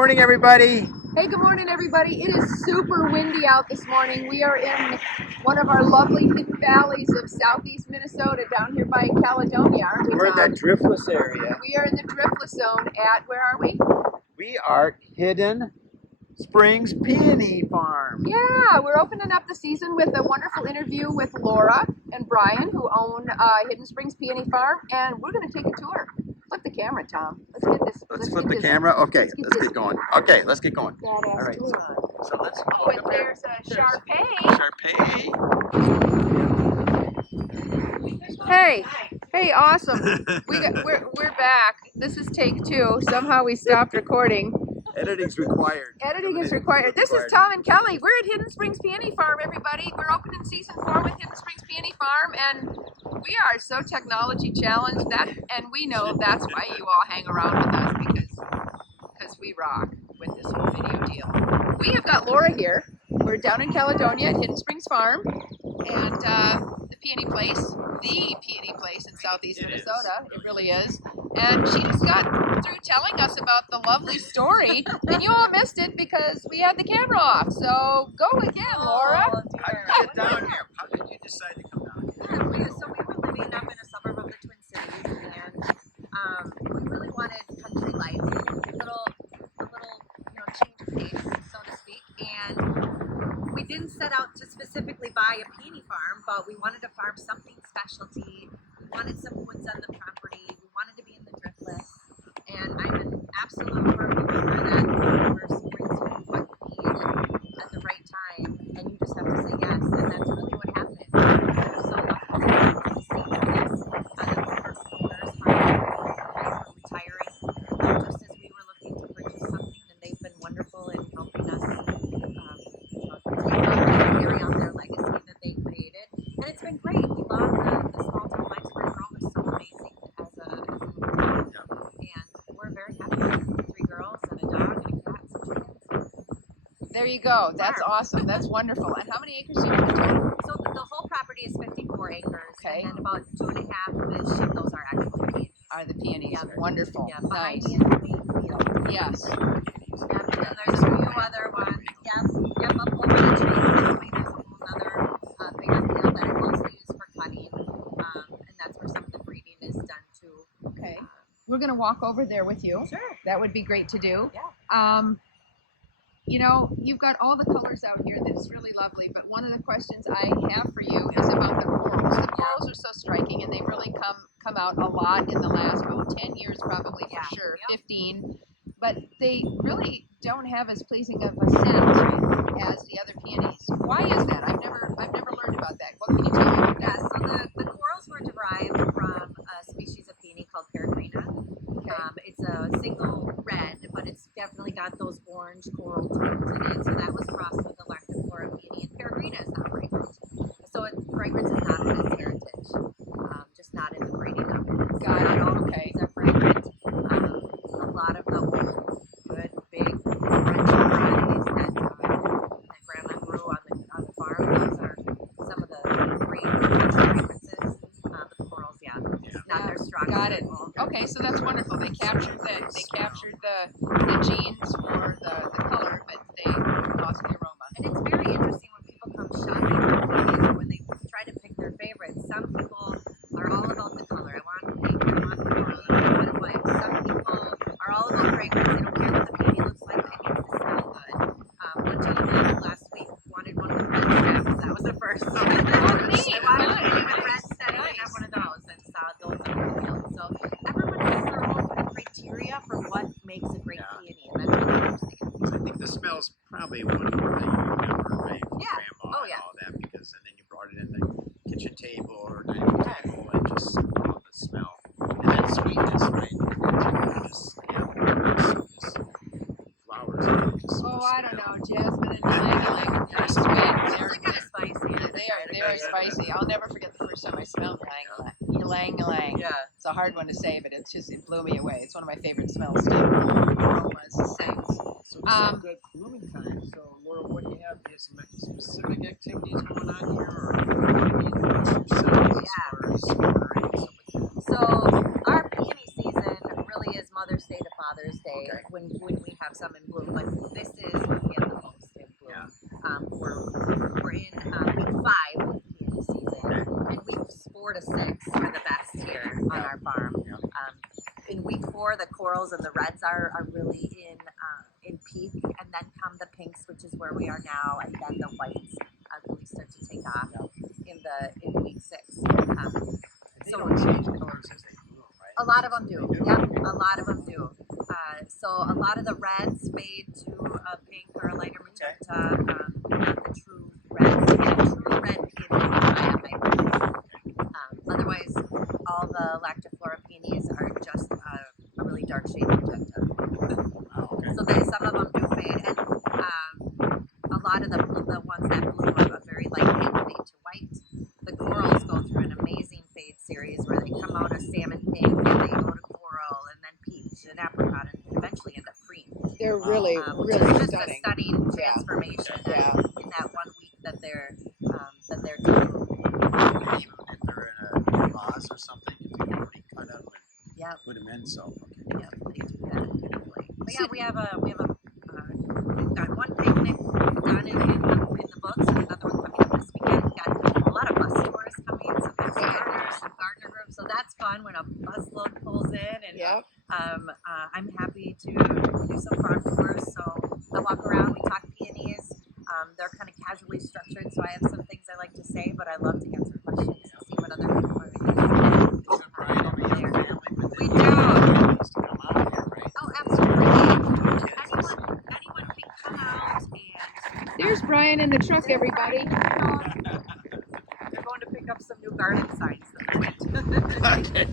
morning, everybody. Hey, good morning, everybody. It is super windy out this morning. We are in one of our lovely hidden valleys of southeast Minnesota down here by Caledonia, aren't we, We're in Tom? that driftless area. We are in the driftless zone at, where are we? We are Hidden Springs Peony Farm. Yeah, we're opening up the season with a wonderful interview with Laura and Brian, who own Hidden Springs Peony Farm, and we're going to take a tour. Flip the camera, Tom. Let's get this. Let's flip the camera. Okay, let's get going. Okay, let's get going. All right. So let's. Oh, and there's a Sharpay. Sharpay. Hey, awesome. We're back. This is take 2. Somehow we stopped recording. Editing's required. Editing is required. This is Tom and Kelly. We're at Hidden Springs Peony Farm, everybody. We're opening season 4 with Hidden Springs Peony Farm, and we are so technology challenged and we know that's why you all hang around with us, because we rock with this whole video deal. We have got Laura here. We're down in Caledonia at Hidden Springs Farm, and the peony place in southeast Minnesota. It really is. And she just got through telling us about the lovely story, and you all missed it because we had the camera off. So go again, Laura. How did you get down here? How did you decide to come down here? So we were living up in a suburb of the Twin Cities, and we really wanted country life, a little change of pace, so to speak. And we didn't set out to specifically buy a peony farm, but we wanted to farm something specialty. We wanted some woods on the property. We wanted to be in the driftless. And I'm an absolute firm believer that the universe brings you what you need at the right time, and you just have to say yes. And that's really what happened. We were so lucky to see this kind of first owners from retiring, just as we were looking to purchase something, and they've been wonderful in helping us carry on their legacy that they created. And it's been great. We love the small town life. Spring Grove is so amazing as a little town. And we're very happy. 3 girls and a dog and a cat and some chickens. There you go. That's awesome. That's wonderful. And how many acres do you have in total? So the whole property is 54 acres. Okay. And then about 2.5 of those are actual peonies. Are the peonies. Yeah. Wonderful. Yeah, behind Nice. me is the main field. Yes. Yep, and then there's a few other ones. Yep, up over the trees this way. There's a whole other bigger field that I also use for cutting. And that's where some of the breeding is done too. Okay. We're going to walk over there with you. Sure. That would be great to do. Yeah. You know, you've got all the colors out here that is really lovely, but one of the questions I have for you is about the corals. The corals are so striking, and they've really come out a lot in the last 10 years probably, for sure, 15. But they really don't have as pleasing of a scent as the other peonies. Why is that? I've never learned about that. What can you tell me about that? Yeah, so the corals were derived from a species of peony called Peregrina. It's a single red, but it's definitely got those orange coral tones in it. So that was crossed with the Lactiflora peony, and Peregrina is not fragrant. So fragrance is not in its heritage, just not in the breeding of it. So Got it. not all Okay. peonies are fragrant. A lot of the old, good, big, French varieties that Grandma grew on the farm, those are some of the great fragrances. The corals, it's not their strongest. Got it. Okay, so that's wonderful. They captured the genes for the color, but they lost the aroma. And it's very interesting when people come shopping for peonies, or when they try to pick their favorites. Some people are all about the color. I want pink, I want coral, I want white. Some people are all about fragrance. They don't care what the peony looks like, but it needs to smell good. One gentleman last week wanted one with red stems. That was the first. I wanted a peony with red stems. I have one of those, and saw those on the field. So everyone has their own criteria for what makes a great peony, and that's really interesting. So I think the smell's probably one more that you remember, right? From Yeah. Grandma Oh, and yeah. all that, because and then you brought it in the kitchen table or dining table and just all the smell. And that sweetness, right? Just flowers. Oh, I don't know, jasmine and ylang-ylang are pretty sweet. They're kind of spicy. They are very spicy. I'll never forget the first time I smelled ylang-ylang. Yeah. It's a hard one to say, but it blew me away. It's one of my favorite smells too. Aromas, scents. So it's a good blooming time. So Laura, what do you have? Do you have some specific activities going on here, or So our peony season really is Mother's Day to Father's Day when we have some in bloom. 4 to 6 are the best here on our farm. Yeah. In week 4, the corals and the reds are really in peak, and then come the pinks, which is where we are now, and then the whites really start to take off in week 6. They don't change colors as they bloom, right? A lot of them do. Yep, a lot of them do. So a lot of the reds fade to a pink or a lighter magenta. Not the true reds. True red peony. Otherwise, all the lactiflora peonies are just a really dark shade of magenta. So some of them do fade, and a lot of the ones that bloom are a very light pink fade to white. The corals go through an amazing fade series where they come out as salmon pink, and they go to coral, and then peach and apricot, and eventually end up cream. They're really, Which really is just stunning. a stunning transformation in that 1 week that they're due. If they're in a vase or something, you can already cut up and put them in. So Yeah, they do that beautifully. But yeah, we've got one picnic done in the books, and another one coming up this weekend. We've got a lot of bus tours coming, some gardeners, some gardener groups. So that's fun when a busload pulls in, and I'm happy to do some farm tours. So I walk around, we talk peonies. They're kind of casually structured, so I have some things I like to say, but I love to answer questions and see what other people are thinking. We do. Oh, absolutely. Anyone can come out, and There's Brian in the truck, everybody. they're going to pick up some new garden signs that we went. Okay,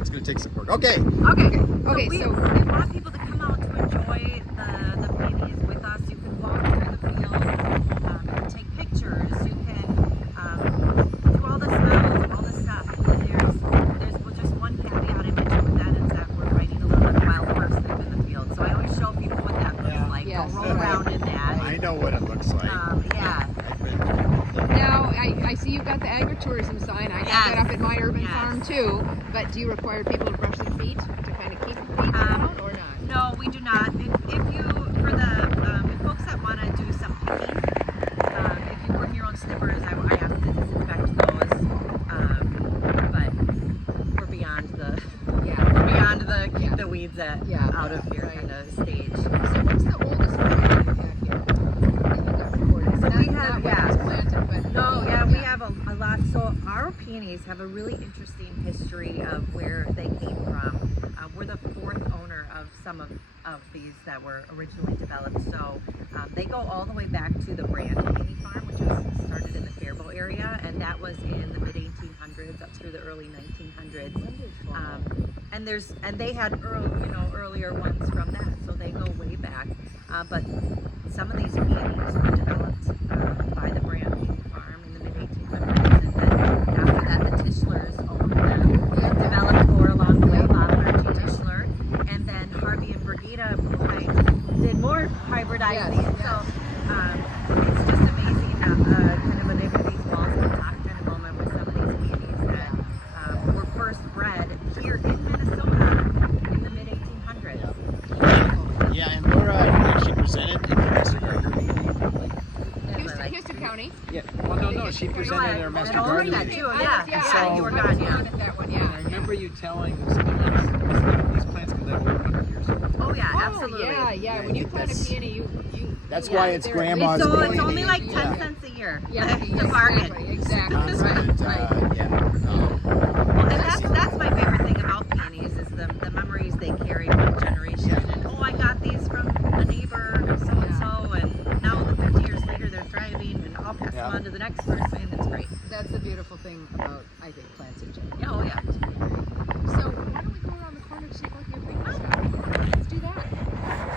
it's going to take some work. Okay. Okay, we so want people to come out to enjoy the peonies with us. You can walk through the field, you can take pictures, you can do all the smells, all the stuff. There's just one caveat I mentioned with that is that we're fighting a little bit of wild parsnip in the field. So I always show people what that looks like. Yes, Go roll around in that. I know what it looks like. Yeah. now I see you've got the agritourism sign. I got that up at my urban farm too. But do you require people to brush their feet to kind of keep the feet down or not? No, we do not. If folks that want to do some picking, if you bring your own snippers, I have to disinfect those. But we're beyond the weeds out of here kind of stage. So what's the oldest variety you have here that you got recorded? So we Not have, when it was planted, but we have a lot. So our peonies have a really interesting history of where they came from. We're the 4th owner of some of these that were originally developed. So they go all the way back to the Brand Peony Farm, which was started in the Faribault area, and that was in the mid 1800s up through the early 1900s. And they had earlier ones from that, so they go way back. But some of these peonies were developed by the Brand Peony Farm in the mid 1800s, and then after that, the Tischlers owned them and developed more along the way. Bob and Archie Tischler, and then Harvey and Brigida did more hybridizing. Yes. So it's just amazing, kind of a neighbor these walls can talk kind of moment with some of these peonies that were first bred here in Minnesota in the mid 1800s. Yeah, and Laura actually presented at the Master Gardener meeting. Houston County. Yeah. Well, no, she presented at our Master Gardener that meeting. too. Yeah, you were I was gone. down at that one. And I remember you telling something like these plants can live over 100 years old. Oh yeah, Oh, absolutely. yeah. When you plant a peony, you That's why it's they're- grandma's So peony. it's only like 10 Yeah. cents a year. Yeah, It's a bargain. Exactly. Constant, And that's my favorite thing about peonies is the memories they carry from generation. And I got these from a neighbor so and so, and now 50 years later they're thriving, and I'll pass them on to the next person. It's great. That's the beautiful thing about, I think, plants in general. Oh yeah. So why don't we go around the corner to see what you're thinking about? Let's do that.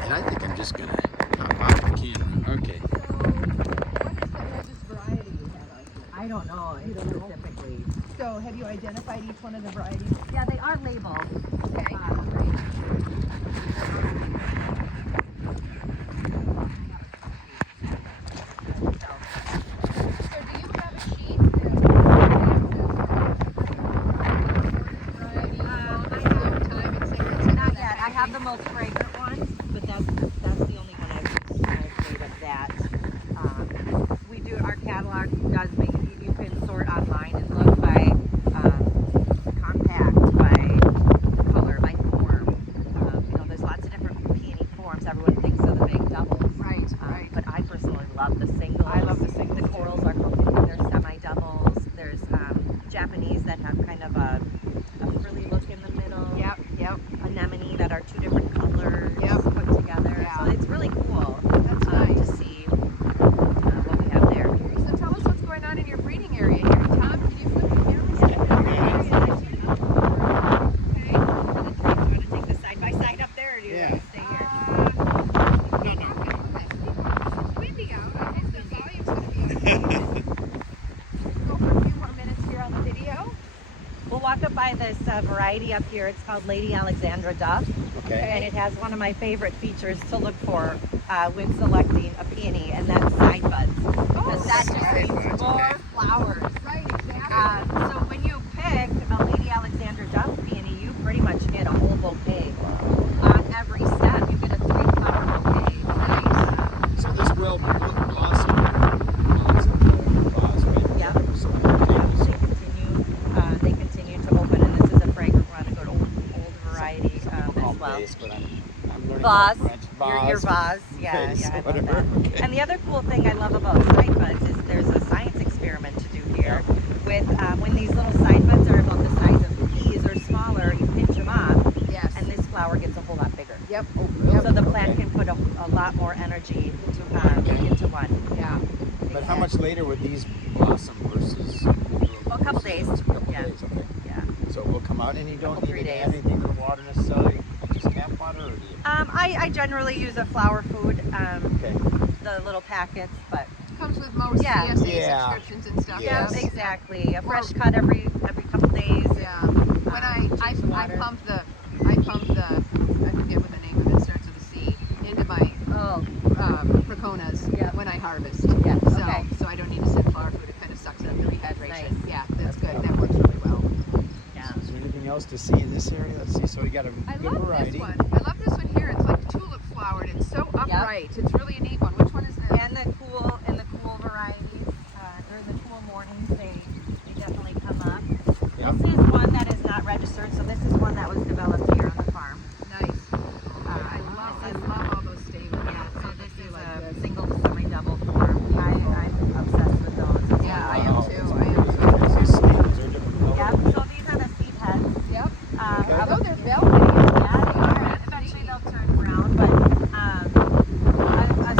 And I think I'm just going to hop off the camera. Okay. What is the oldest variety you have out here? I don't know specifically. So have you identified each one of the varieties? Yeah, they are labeled. Okay. So do you have a sheet Not yet. I have the most fragrant ones, but that's the only one I've made of that. We do, our catalog does make, you can sort online and look by anemones that have kind of a frilly look in the middle. Yep. Anemone that are two different colors Yep. put together. Yeah. So it's really cool That's to nice. see what we have there. So tell us what's going on in your breeding area here. Tom, can you flip the camera? Okay. Do you want to take the side by side up there, or do you want to stay here? It's windy out. I think the volume's going to be okay. Go for a few more minutes here on the video. We'll walk up by this variety up here. It's called Lady Alexandra Duff. Okay. And it has one of my favorite features to look for when selecting a peony, and that's side buds. Because that just side means buds, more okay. flowers. Right, exactly. So when you pick a Lady Alexandra Duff peony, you pretty much get a whole bouquet. On every step, you get a 3-flower bouquet. Nice. So this will blossom vase, right? Yep. So They continue to open, and this is a fragrant one, a good old variety as well. but I'm learning Vase. French. Your vase, yeah, Okay, yeah, so I love whatever, that. okay. And the other cool thing I love about side buds is there's a science experiment to do here. With when these little side buds are about the size of peas or smaller, you pinch them off, Yes. and this flower gets a whole lot bigger. Yep. So the plant can put a lot more energy into one. Yeah. But how much later would these blossom versus? Well, a couple days. A couple Yeah. days, okay. Yeah. So we'll come out and you don't Couple, need 3 to days. add anything to the water necessarily, just camp water, or do you? I generally use a flower food, Okay. the little packets, but Comes with most Yeah. CSA Yeah. subscriptions and stuff. Yes. Yes. exactly. A fresh cut every couple days. Yeah. When I water. pump the I forget what the name of it starts with a C into my Oh, Raconas Yep. when I harvest. Yeah, So okay. so I don't need to send flower food. It kind of sucks up the rehydration. Nice. Yeah, that's good. That works really well. yeah. Is there anything else to see in this area? Let's see. So we got a I good love variety. this one. I love this one here. It's like tulip flowered. It's so upright. It's really a neat one. Which one is this? And the cool varieties, or the cool mornings, they definitely come up. Yep. This is one that is not registered, so this is one that was developed here on the farm. Nice. I love all those stables. Yeah, so this I is like a this. single semi-double form. I'm obsessed with those. as Yeah, well. I am Wow. too. Is this seeds or different colors? Yep, so these are the seed heads. Yep. Okay. Oh, they're velvety. Yeah, eventually they'll turn brown, but a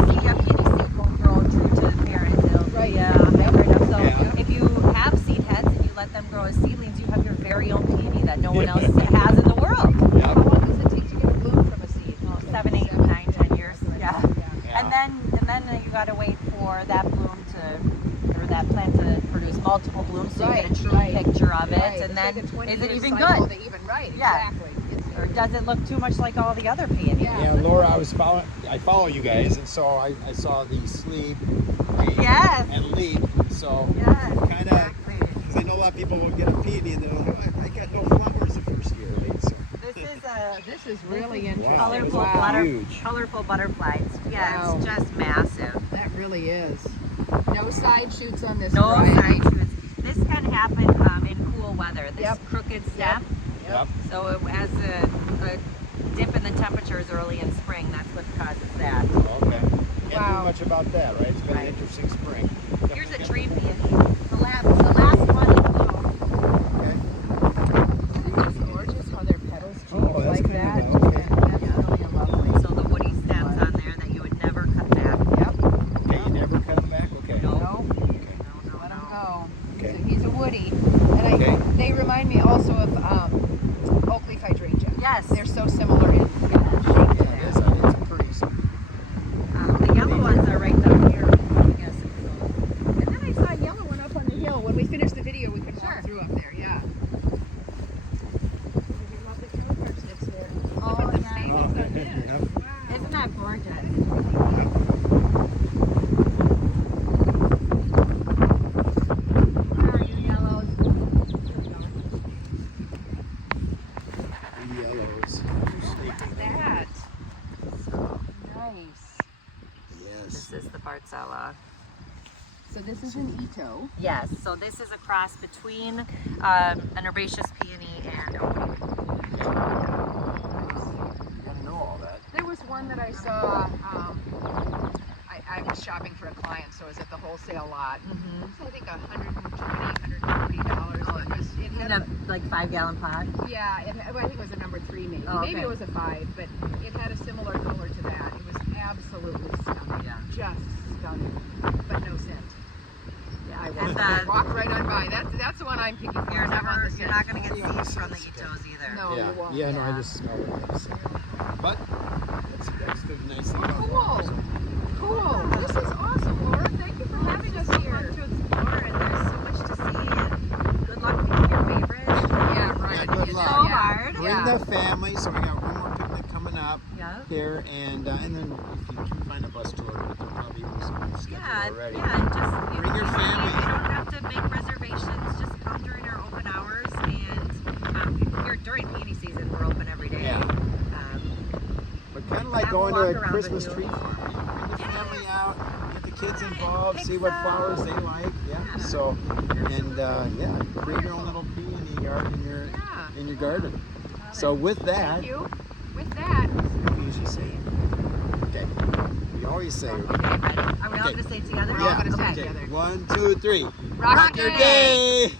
peony seed won't grow true to the parent. It'll Right. be a hybrid of. So Yeah. if you have seed heads and you let them grow as seedlings, you have your very own peony that no one else has in the world. How Yep. long does it take to get a bloom from a seed? 7, 8, 9, 10 years. Yeah. Yeah. And then you got to wait for that that plant to produce multiple blooms, so you get a true Right. picture of it. Right. And It's then like a 20 is it year even cycle good? to even right? Yeah. Exactly. Or does it look too much like all the other peonies? Yeah. Yeah, Laura, I follow you guys, and so I saw the sleeve Yes. and leap. So Yes. kind of, because I know a lot of people will get a peony and they're like, oh, I got no flowers the first year, right? So This is really Wow, interesting. colorful, wow. Huge. colorful butterflies. Yeah, Wow. it's just massive. That really is. No side shoots on this. No variety. side shoots. This can happen in cool weather. This Yep. crooked stem. Yep. So it has a dip in the temperatures early in spring. That's what causes that. Okay. Can't Wow. do much about that, right? It's been Right. an interesting spring. Here's a Definitely tree peony. The last one. Okay. Isn't it just gorgeous how their petals change Oh, that's like kind that? of okay. That's really lovely. So the woody stems on there that you would never cut back. Yep. Okay, you never cut them back? Okay. No. No, Okay. let him go. Okay. So he's a woody, and Okay. they remind me also of oak leaf hydrangea. Yes. They're so similar in shape to Yeah, it that. is. It's pretty. The yellow ones are right down here. Yes. And then I saw a yellow one up on the hill. When we finish the video, we can walk through up there. Yeah. Love the tulip parsnips there. Oh, Look at the yeah. staples on this. Yep. Wow. Isn't that gorgeous? Where are you, yellows? Yellows. That. Nice. Yes. This is the Bartzella. So this is an Ito. Yes, so this is a cross between an herbaceous peony and a woody. Gotta know all that. There was one that I saw. I was shopping for a client, so I was at the wholesale lot. Mm-hmm. It was, I think, $120, $140. It was 5-gallon pot. Yeah, I think it was a number 3 maybe. Oh, Maybe okay. it was a 5, but it had a similar color to that. It was absolutely stunning. Yeah. Just stunning. But no scent. Yeah, I And, walked right on by. That's the one I'm picking for. You're I want the you're scent. not gonna get seeds from the Itos either. No, Yeah, you won't. yeah, no, I just smell it. So. But that's the nice thing about Cool. flowers. Cool. This is awesome, Laura. Thank you for having us So here. fun to explore, and there's so much to see. And good luck picking your favorite. Yeah, right. Yeah, good It's luck. So yeah. hard. Bring Yeah. the family. So we got one more picnic coming up Yeah. here, and then if you can find a bus tour, but there probably was scheduled Yeah, already. yeah, and just Bring your family. You don't have to make reservations. Just come during our open hours, and here during peony season, we're open every day. Yeah. But kind of like Yeah, we'll going to walk a around Christmas with you. tree farm. Bring your family out, get the kids Yeah, involved, pick see what some. flowers they like. Yeah. Yeah. So, and yeah, create your own little peony yard Yeah. in your garden. So with that, Thank you. With that, we usually say, okay, we always say, Okay, ready? Are we all Okay. gonna say it together? We're all yeah, gonna say it okay, together. 1, 2, 3, rock, rock your day.